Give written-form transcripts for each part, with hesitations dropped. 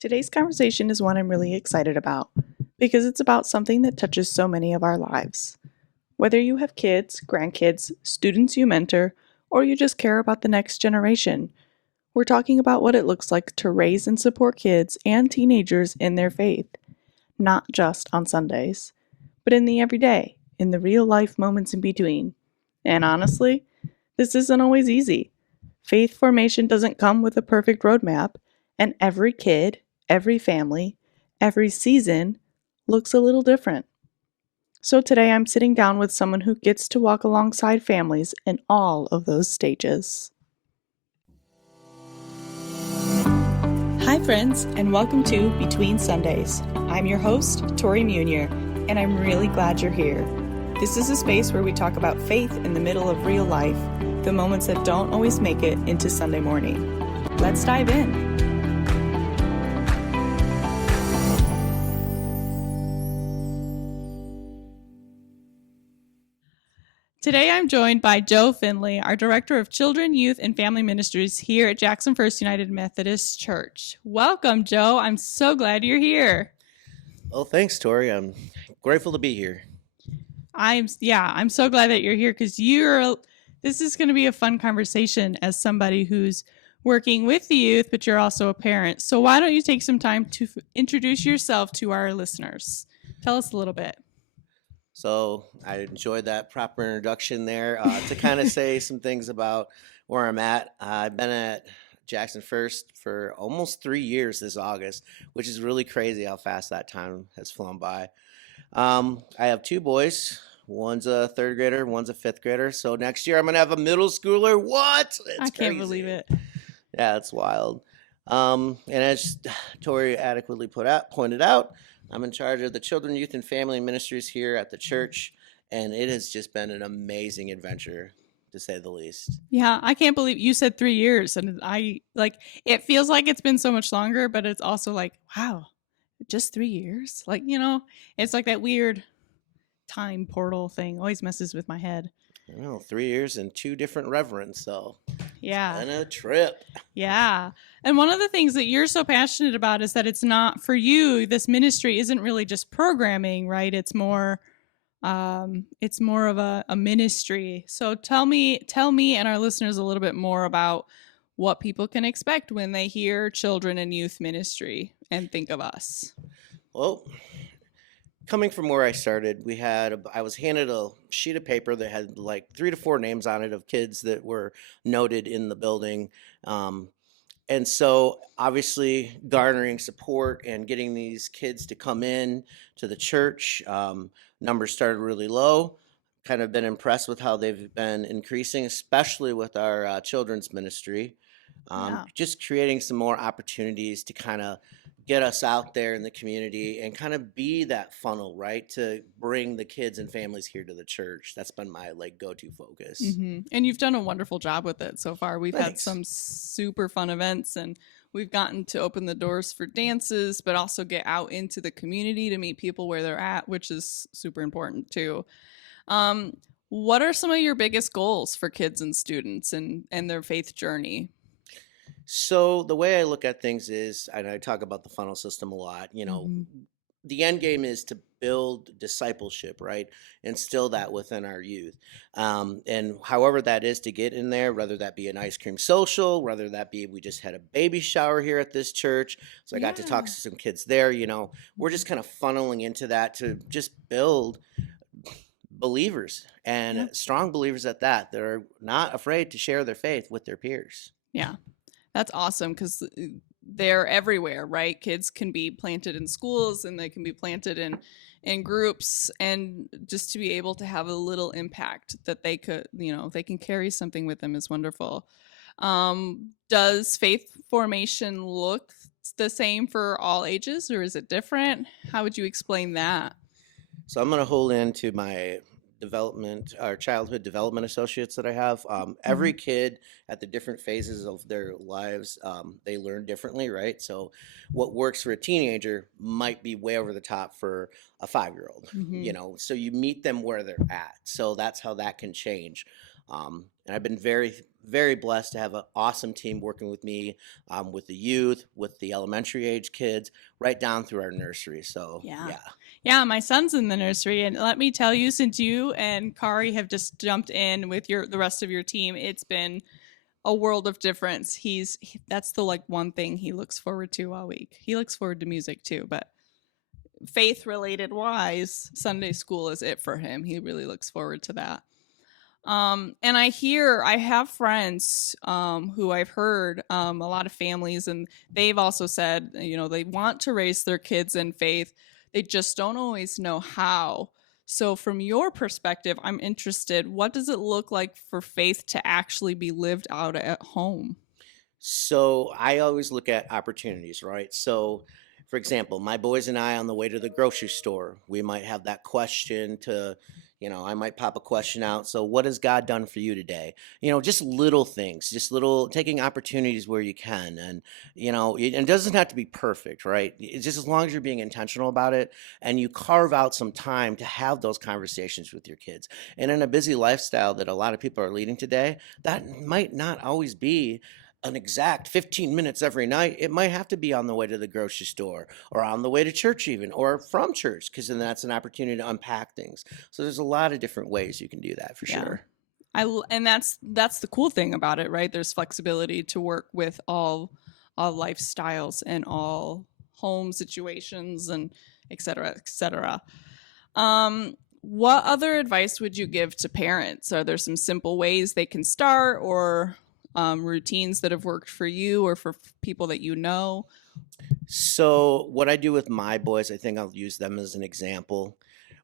Today's conversation is one I'm really excited about because it's about something that touches so many of our lives. Whether you have kids, grandkids, students you mentor, or you just care about the next generation, we're talking about what it looks like to raise and support kids and teenagers in their faith, not just on Sundays, but in the everyday, in the real life moments in between. And honestly, this isn't always easy. Faith formation doesn't come with a perfect roadmap, and every kid, every family, every season looks a little different. So today I'm sitting down with someone who gets to walk alongside families in all of those stages. Hi, friends, and welcome to Between Sundays. I'm your host, Torri, and I'm really glad you're here. This is a space where we talk about faith in the middle of real life, the moments that don't always make it into Sunday morning. Let's dive in. Today I'm joined by Joe Finley, our Director of Children, Youth, and Family Ministries here at Jackson First United Methodist Church. Welcome, Joe. I'm so glad you're here. Well, thanks, Torri. I'm grateful to be here. I'm so glad that you're here because this is going to be a fun conversation as somebody who's working with the youth, but you're also a parent. So why don't you take some time to introduce yourself to our listeners? Tell us a little bit. So I enjoyed that proper introduction there to kind of say some things about where I'm at. I've been at Jackson First for almost 3 years this August, which is really crazy how fast that time has flown by. I have 2 boys. One's a 3rd grader, one's a 5th grader. So next year I'm going to have a middle schooler. What? I can't believe it. Yeah, it's wild. And as Torri adequately pointed out, I'm in charge of the Children, Youth, and Family Ministries here at the church, and it has just been an amazing adventure, to say the least. Yeah, I can't believe you said 3 years, and it feels like it's been so much longer, but it's also like, wow, just 3 years? It's like that weird time portal thing always messes with my head. I know, 3 years and 2 different reverends, so yeah, and a trip. Yeah, and one of the things that you're so passionate about is that it's not for you. This ministry isn't really just programming, right? It's more of a ministry. So tell me and our listeners a little bit more about what people can expect when they hear children and youth ministry and think of us. Well, coming from where I started, I was handed a sheet of paper that had like 3 to 4 names on it of kids that were noted in the building. And so obviously garnering support and getting these kids to come in to the church, numbers started really low. Kind of been impressed with how they've been increasing, especially with our children's ministry. Just creating some more opportunities to kind of get us out there in the community and kind of be that funnel, right, to bring the kids and families here to the church. That's been my go-to focus. Mm-hmm. And you've done a wonderful job with it so far. We've Thanks. had some super fun events, and we've gotten to open the doors for dances, but also get out into the community to meet people where they're at, which is super important too. What are some of your biggest goals for kids and students and their faith journey? So the way I look at things is, and I talk about the funnel system a lot, the end game is to build discipleship, right? Instill that within our youth. And however that is to get in there, whether that be an ice cream social, whether that be we just had a baby shower here at this church. So I got to talk to some kids there, we're just kind of funneling into that to just build believers and strong believers at that are not afraid to share their faith with their peers. Yeah. That's awesome because they're everywhere, right? Kids can be planted in schools and they can be planted in groups, and just to be able to have a little impact that they could, they can carry something with them is wonderful. Does faith formation look the same for all ages, or is it different? How would you explain that? So I'm going to hold into my childhood development associates that I have. Every kid at the different phases of their lives, they learn differently, right? So what works for a teenager might be way over the top for a 5-year-old, so you meet them where they're at. So that's how that can change. And I've been very, very blessed to have an awesome team working with me, with the youth, with the elementary age kids, right down through our nursery. So Yeah. yeah. Yeah, my son's in the nursery, and let me tell you, since you and Kari have just jumped in with the rest of your team, it's been a world of difference. That's the like one thing he looks forward to all week. He looks forward to music too, but faith related wise, Sunday school is it for him. He really looks forward to that. And I have friends who I've heard a lot of families, and they've also said, they want to raise their kids in faith. They just don't always know how. So, from your perspective, I'm interested. What does it look like for faith to actually be lived out at home? So I always look at opportunities, right? So, for example, my boys and I on the way to the grocery store, we might have that question to, I might pop a question out. So, what has God done for you today? Just little things, just little taking opportunities where you can. And, it doesn't have to be perfect, right? It's just as long as you're being intentional about it and you carve out some time to have those conversations with your kids. And in a busy lifestyle that a lot of people are leading today, that might not always be an exact 15 minutes every night. It might have to be on the way to the grocery store or on the way to church even or from church, because then that's an opportunity to unpack things. So there's a lot of different ways you can do that for Yeah. sure. And that's the cool thing about it, right? There's flexibility to work with all lifestyles and all home situations and et cetera, et cetera. What other advice would you give to parents? Are there some simple ways they can start, or routines that have worked for you or for people that you know? So, what I do with my boys, I think I'll use them as an example.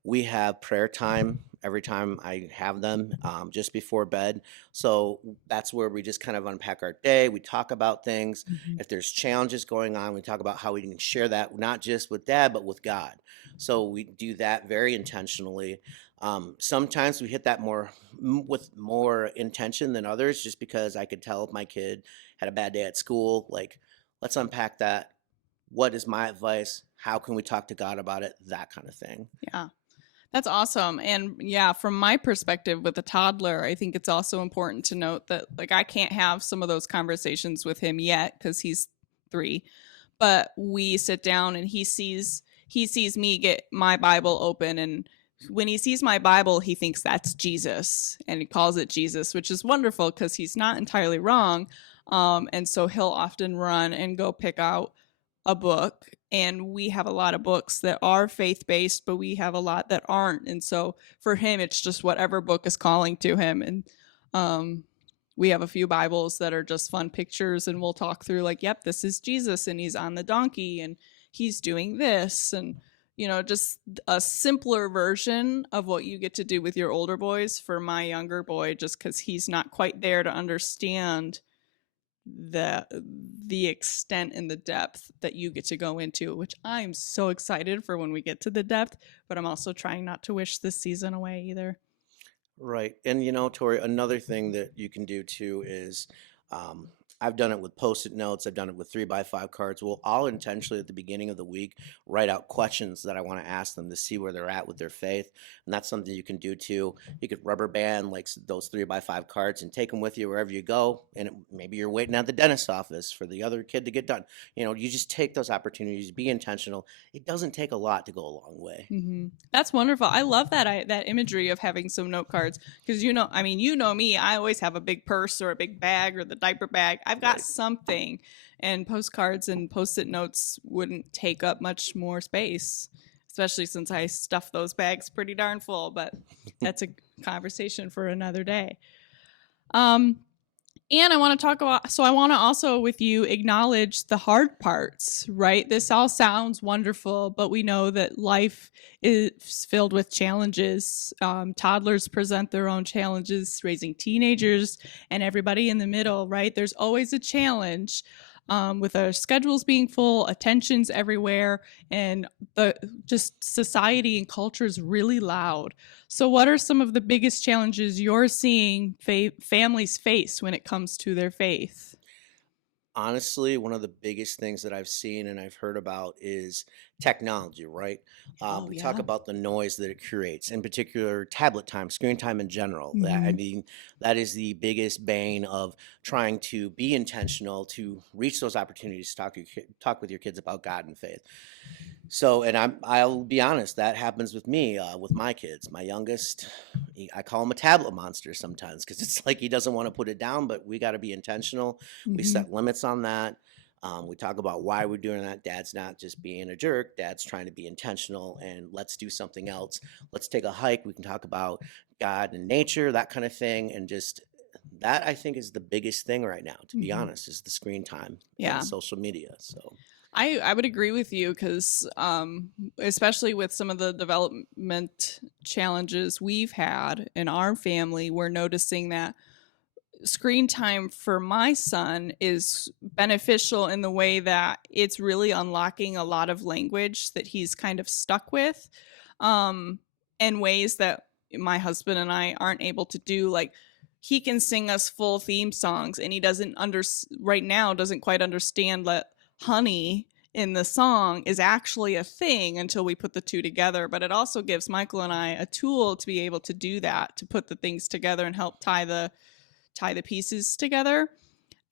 We have prayer time every time I have them, just before bed. So, that's where we just kind of unpack our day. We talk about things. Mhm. If there's challenges going on, we talk about how we can share that not just with dad, but with God. So, we do that very intentionally. Sometimes we hit that with more intention than others, just because I could tell if my kid had a bad day at school, like, let's unpack that. What is my advice? How can we talk to God about it? That kind of thing. Yeah. That's awesome. And yeah, from my perspective with a toddler, I think it's also important to note that like I can't have some of those conversations with him yet cuz he's 3. But we sit down and he sees me get my Bible open, and when he sees my Bible, he thinks that's Jesus and he calls it Jesus, which is wonderful cuz he's not entirely wrong. And so he'll often run and go pick out a book, and we have a lot of books that are faith-based, but we have a lot that aren't. And so for him it's just whatever book is calling to him. And um we have a few Bibles that are just fun pictures, and we'll talk through like, yep, this is Jesus and he's on the donkey and he's doing this. And just a simpler version of what you get to do with your older boys for my younger boy, just because he's not quite there to understand the the extent and the depth that you get to go into, which I'm so excited for when we get to the depth. But I'm also trying not to wish this season away either. Right. And Tori, another thing that you can do too is, um, I've done it with post-it notes. I've done it with 3x5 cards. I'll intentionally at the beginning of the week write out questions that I want to ask them to see where they're at with their faith. And that's something you can do too. You could rubber band like those 3x5 cards and take them with you wherever you go. And maybe you're waiting at the dentist's office for the other kid to get done. You just take those opportunities, be intentional. It doesn't take a lot to go a long way. That's wonderful. I love that imagery of having some note cards, because I mean, me. I always have a big purse or a big bag or the diaper bag. I've got Right. something, and postcards and post-it notes wouldn't take up much more space, especially since I stuff those bags pretty darn full. But that's a conversation for another day. Um, and I want to talk about, so I want to also with you acknowledge the hard parts, right? This all sounds wonderful, but we know that life is filled with challenges. Toddlers present their own challenges, raising teenagers, and everybody in the middle, right? There's always a challenge. With our schedules being full, attentions everywhere, and the just society and culture is really loud. So, what are some of the biggest challenges you're seeing families face when it comes to their faith? Honestly, one of the biggest things that I've seen and I've heard about is technology, right? Oh, We talk yeah. about the noise that it creates, in particular, tablet time, screen time in general. I Mhm. mean, that is the biggest bane of trying to be intentional to reach those opportunities to talk with your kids about God and faith. So, and I'll be honest, that happens with me, with my kids. My youngest, I call him a tablet monster sometimes because it's like he doesn't want to put it down, but we got to be intentional. We Mhm. set limits on that. We talk about why we're doing that. Dad's not just being a jerk. Dad's trying to be intentional and let's do something else. Let's take a hike. We can talk about God and nature, that kind of thing. And just that, I think, is the biggest thing right now, to be Mhm. honest, is the screen time and Yeah. social media. So, I would agree with you because, especially with some of the development challenges we've had in our family, we're noticing that screen time for my son is beneficial in the way that it's really unlocking a lot of language that he's kind of stuck with, um, in ways that my husband and I aren't able to do. Like, he can sing us full theme songs, and he doesn't right now doesn't quite understand that honey in the song is actually a thing until we put the two together. But it also gives Michael and I a tool to be able to do that, to put the things together and help tie the pieces together.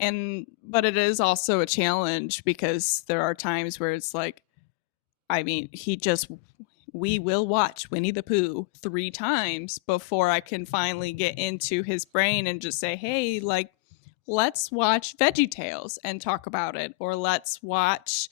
And but it is also a challenge because there are times where it's like, I mean, he just we will watch Winnie the Pooh 3 times before I can finally get into his brain and just say, hey, like, let's watch Veggie Tales and talk about it, or let's watch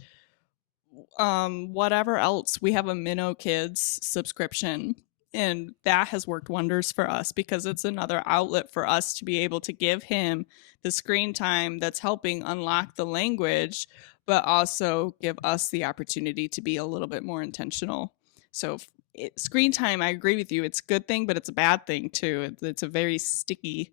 whatever else. We have a Minnow Kids subscription, and that has worked wonders for us because it's another outlet for us to be able to give him the screen time that's helping unlock the language, but also give us the opportunity to be a little bit more intentional. So screen time, I agree with you, it's a good thing, but it's a bad thing too. It's a very sticky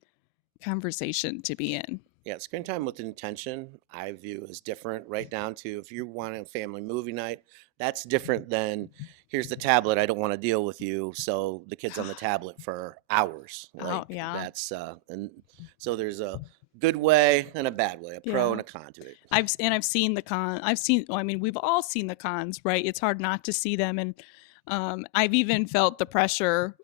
conversation to be in. yeah, screen time with intention, I view as different, right down to if you want a family movie night, that's different than here's the tablet, I don't want to deal with you. So the kid's on the tablet for hours. Oh Like yeah. and so there's a good way and a bad way, a pro Yeah. and a con to it. I've seen the con. I've seen. Well, I mean, we've all seen the cons, right? It's hard not to see them, and I've even felt the pressure.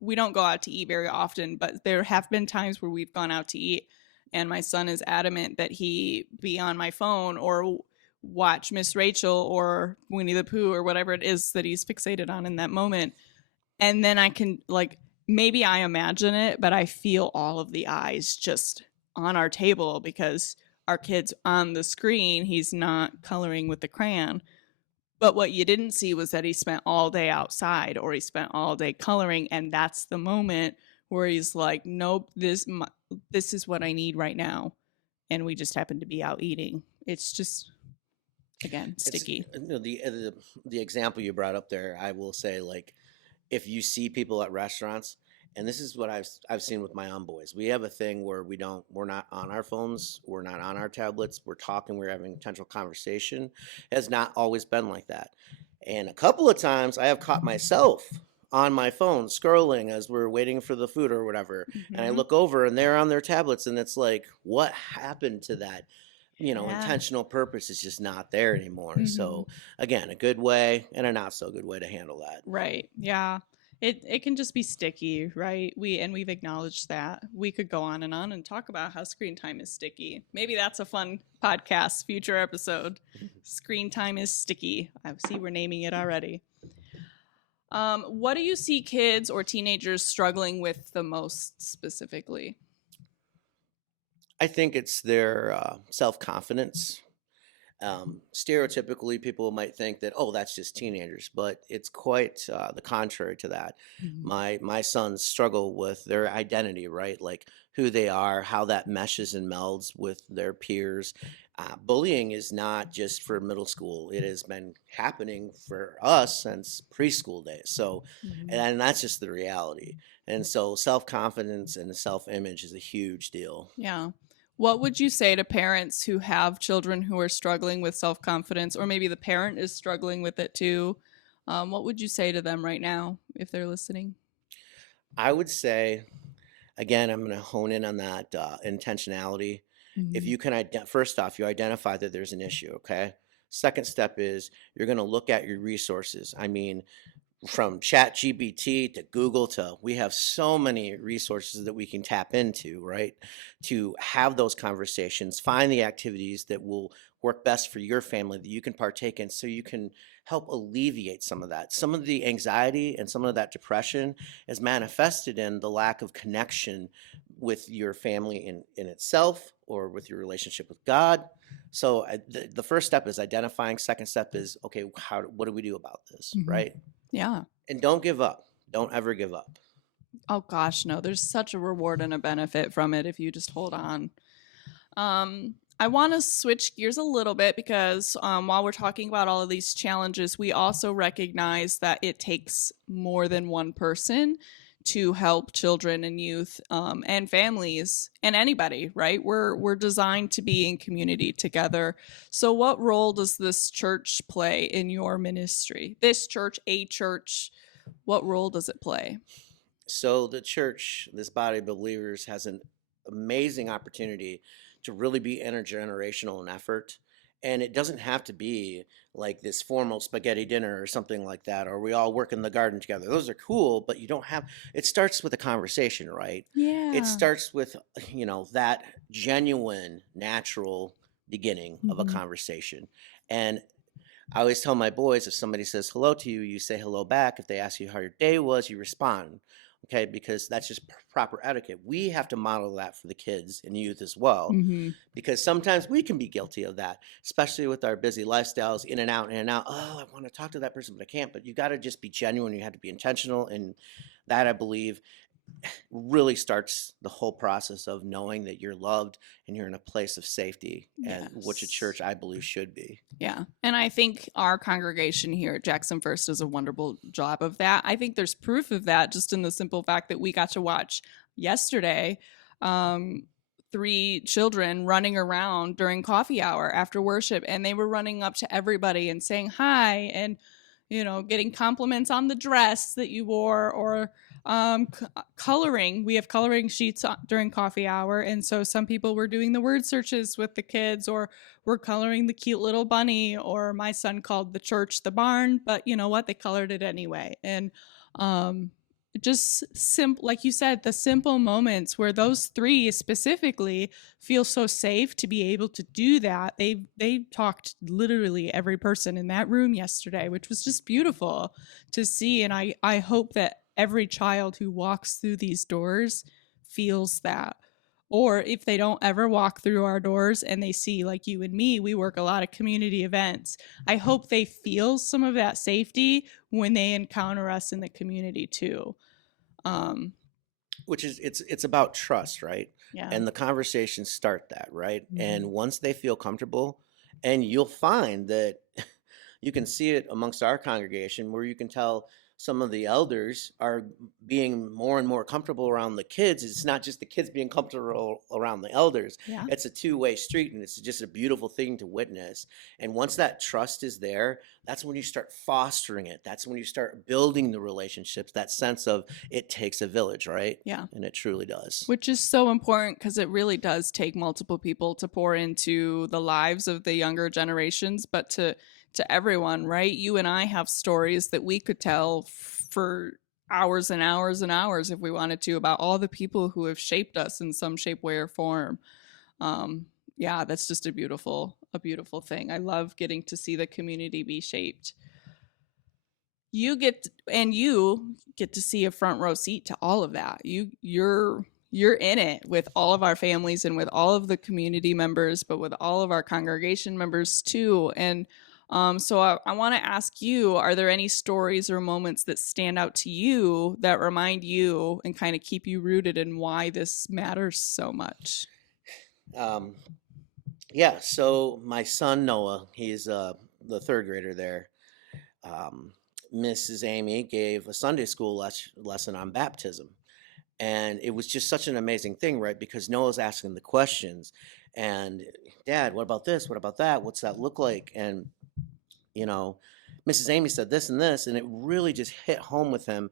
We don't go out to eat very often, but there have been times where we've gone out to eat, and my son is adamant that he be on my phone or watch Miss Rachel or Winnie the Pooh or whatever it is that he's fixated on in that moment. And then I can, like, maybe I imagine it, but I feel all of the eyes just on our table because our kid's on the screen. He's not coloring with the crayon. But what you didn't see was that he spent all day outside or he spent all day coloring, and that's the moment where he's like, "Nope, this is what I need right now." And we just happen to be out eating. It's just, again, It's sticky. the example you brought up there, I will say, like, if you see people at restaurants, and this is what I've seen with my own boys. We have a thing where we're not on our phones, we're not on our tablets, we're talking, we're having intentional conversation. It has not always been like that. And a couple of times I have caught myself on my phone scrolling as we're waiting for the food or whatever. And I Hmm. look over and they're on their tablets and it's like, what happened to that? Yeah. Intentional purpose is just not there anymore. Hmm. So again, a good way and a not so good way to handle that. Right. Yeah. It can just be sticky, right? We've acknowledged that. We could go on and talk about how screen time is sticky. Maybe that's a fun podcast future episode. Screen time is sticky. I see we're naming it already. What do you see kids or teenagers struggling with the most specifically? I think it's their self confidence. Stereotypically, people might think that, oh, that's just teenagers, but it's quite the contrary to that. Mhm. My sons struggle with their identity, right? Like who they are, how that meshes and melds with their peers. Bullying is not just for middle school; it has been happening for us since preschool days. So, Mhm. and that's just the reality. And so, self confidence and self image is a huge deal. Yeah. What would you say to parents who have children who are struggling with self confidence, or maybe the parent is struggling with it too? What would you say to them right now if they're listening? I would say, again, I'm going to hone in on that intentionality. If Mhm. you can, first off, you identify that there's an issue, okay? Second step is you're going to look at your resources. I mean, from chat gpt to google, to we have so many resources that we can tap into, right, to have those conversations, find the activities that will work best for your family that you can partake in, so you can help alleviate some of that. Some of the anxiety and some of that depression is manifested in the lack of connection with your family in itself, or with your relationship with God. So the first step is identifying. Second step is, okay, what do we do about this, Hmm. right? Yeah. And don't give up. Don't ever give up. Oh gosh, no, there's such a reward and a benefit from it if you just hold on. I want to switch gears a little bit because while we're talking about all of these challenges, we also recognize that it takes more than one person to help children and youth and families and anybody, right? We're designed to be in community together. So, what role does this church play in your ministry? This church, a church, what role does it play? So the church, this body of believers, has an amazing opportunity to really be intergenerational in effort. And it doesn't have to be like this formal spaghetti dinner or something like that, or we all work in the garden together. Those are cool, but you don't have, it starts with a conversation, right? It Yeah. starts with, that genuine, natural beginning of a Hmm. conversation. And I always tell my boys, if somebody says hello to you, you say hello back. If they ask you how your day was, you respond. Okay, because that's just proper etiquette. We have to model that for the kids and youth as well, Hmm. because sometimes we can be guilty of that, especially with our busy lifestyles, in and out, in and out. Oh, I want to talk to that person, but I can't. But you got to just be genuine. You have to be intentional. And that, I believe, really starts the whole process of knowing that you're loved and you're in a place of safety, and which a church, Yes. I believe, should be. Yeah. And I think our congregation here at Jackson First does a wonderful job of that. I think there's proof of that just in the simple fact that we got to watch yesterday um, three children running around during coffee hour after worship, and they were running up to everybody and saying hi and, getting compliments on the dress that you wore, or coloring. We have coloring sheets during coffee hour. And so some people were doing the word searches with the kids, or were coloring the cute little bunny, or my son called the church the barn, but you know what? They colored it anyway. And um, just simple, like you said, the simple moments where those three specifically feel so safe to be able to do that. They talked literally every person in that room yesterday, which was just beautiful to see. And I hope that every child who walks through these doors feels that. Or if they don't ever walk through our doors and they see, like you and me, we work a lot of community events. I hope they feel some of that safety when they encounter us in the community too. Um, Which is, it's about trust, right? yeah. And the conversations start that, right? Mm-hmm. And once they feel comfortable, and you'll find that you can see it amongst our congregation, where you can tell some of the elders are being more and more comfortable around the kids. It's not just the kids being comfortable around the elders. Yeah. It's a two-way street, and it's just a beautiful thing to witness. And once that trust is there, that's when you start fostering it. That's when you start building the relationships, that sense of it takes a village, right? Yeah. And it truly does. Which is so important because it really does take multiple people to pour into the lives of the younger generations, but to everyone, right? You and I have stories that we could tell for hours and hours and hours if we wanted to, about all the people who have shaped us in some shape, way, or form. Um, yeah, that's just a beautiful thing. I love getting to see the community be shaped. You get to see a front row seat to all of that. You're in it with all of our families and with all of the community members, but with all of our congregation members too. And so I want to ask you, are there any stories or moments that stand out to you that remind you and kind of keep you rooted in why this matters so much? Um, yeah. So my son Noah, he's the third grader there. Um, Mrs. Amy gave a Sunday school lesson on baptism. And it was just such an amazing thing, right? Because Noah's asking the questions, and Dad, what about this? What about that? What's that look like? And, you know, Mrs. Amy said this and this, and it really just hit home with him.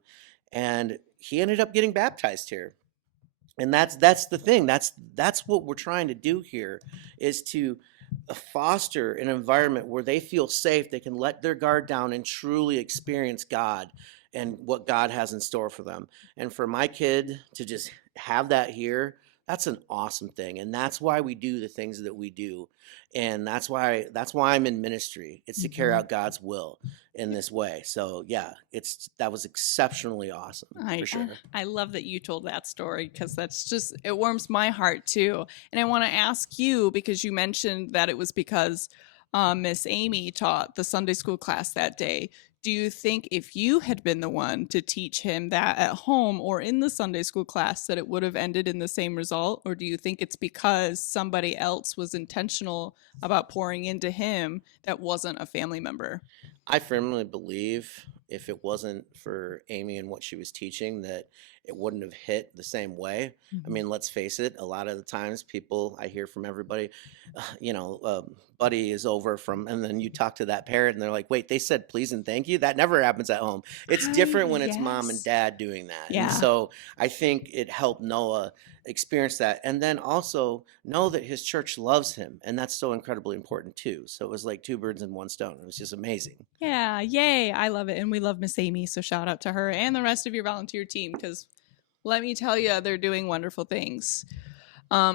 And he ended up getting baptized here. And that's the thing. That's what we're trying to do here, is to foster an environment where they feel safe, they can let their guard down and truly experience God and what God has in store for them. And for my kid to just have that here, that's an awesome thing. And that's why we do the things that we do. And that's why I'm in ministry. It's to carry Mhm. out God's will in this way. So yeah, that was exceptionally awesome I for sure. I love that you told that story because that's just it warms my heart too. And I want to ask you because you mentioned that it was because Miss Amy taught the Sunday school class that day. Do you think if you had been the one to teach him that at home or in the Sunday school class that it would have ended in the same result? Or do you think it's because somebody else was intentional about pouring into him that wasn't a family member? I firmly believe if it wasn't for Amy and what she was teaching, that it wouldn't have hit the same way. I Mhm. mean, let's face it, a lot of the times people, I hear from everybody, Buddy is over from, and then you talk to that parent and they're like, wait, they said please and thank you? That never happens at home. It's different when it's mom and Yes. dad doing that. And Yeah. so I think it helped Noah experience that. And then also know that his church loves him. And that's so incredibly important too. So it was like two birds in one stone. It was just amazing. Yeah, yay. I love it. And we love Miss Amy. So shout out to her and the rest of your volunteer team because let me tell you, they're doing wonderful things.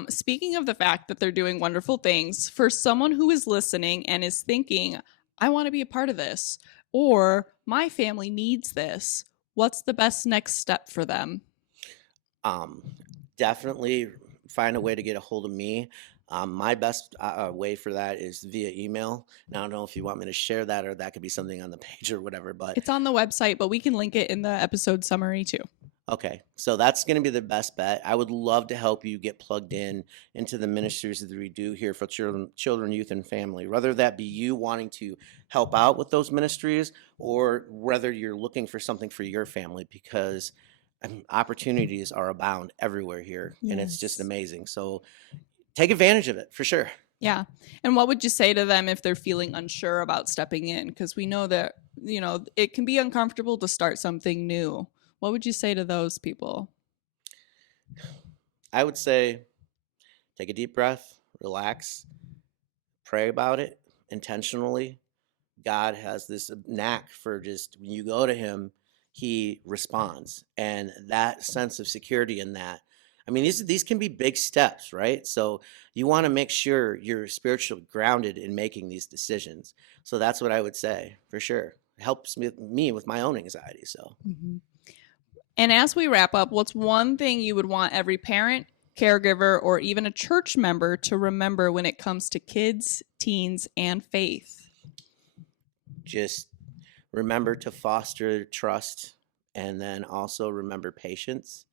Speaking of the fact that they're doing wonderful things, for someone who is listening and is thinking, I want to be a part of this, or my family needs this, what's the best next step for them? Um, Definitely find a way to get a hold of me. My best way for that is via email. Now, I don't know if you want me to share that or that could be something on the page or whatever, but It's on the website, but we can link it in the episode summary too. okay. So that's going to be the best bet. I would love to help you get plugged in into the ministries that we do here for children, youth, and family, whether that be you wanting to help out with those ministries or whether you're looking for something for your family because opportunities are abound everywhere here and it's just Yes. amazing. So take advantage of it for sure. Yeah. And what would you say to them if they're feeling unsure about stepping in? Because we know that, it can be uncomfortable to start something new. What would you say to those people? I would say take a deep breath, relax, pray about it intentionally. God has this knack for just when you go to him, he responds. And that sense of security in that. I mean, these can be big steps, right? So you want to make sure you're spiritually grounded in making these decisions. So that's what I would say for sure. It helps me with my own anxiety. So Mm-hmm. And as we wrap up, what's one thing you would want every parent, caregiver, or even a church member to remember when it comes to kids, teens, and faith? just remember to foster trust and then also remember patience.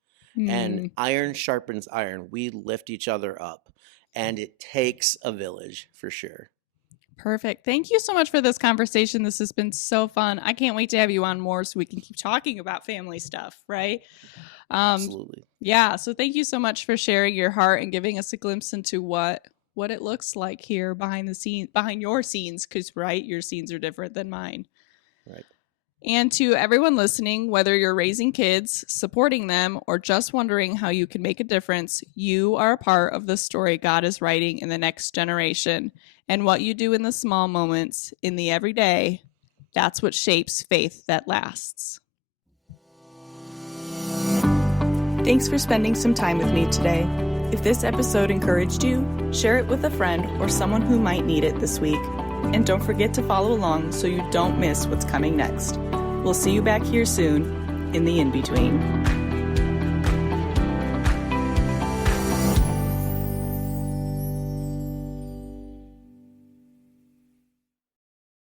And iron sharpens iron. We lift each other up. And it takes a village for sure. Perfect. Thank you so much for this conversation. This has been so fun. I can't wait to have you on more so we can keep talking about family stuff, right? Absolutely. Yeah. So thank you so much for sharing your heart and giving us a glimpse into what it looks like here behind the scenes, behind your scenes, because right, your scenes are different than mine. Right. And to everyone listening, whether you're raising kids, supporting them, or just wondering how you can make a difference, you are a part of the story God is writing in the next generation. And what you do in the small moments, in the everyday, that's what shapes faith that lasts. Thanks for spending some time with me today. If this episode encouraged you, share it with a friend or someone who might need it this week. And don't forget to follow along so you don't miss what's coming next. We'll see you back here soon in the in-between.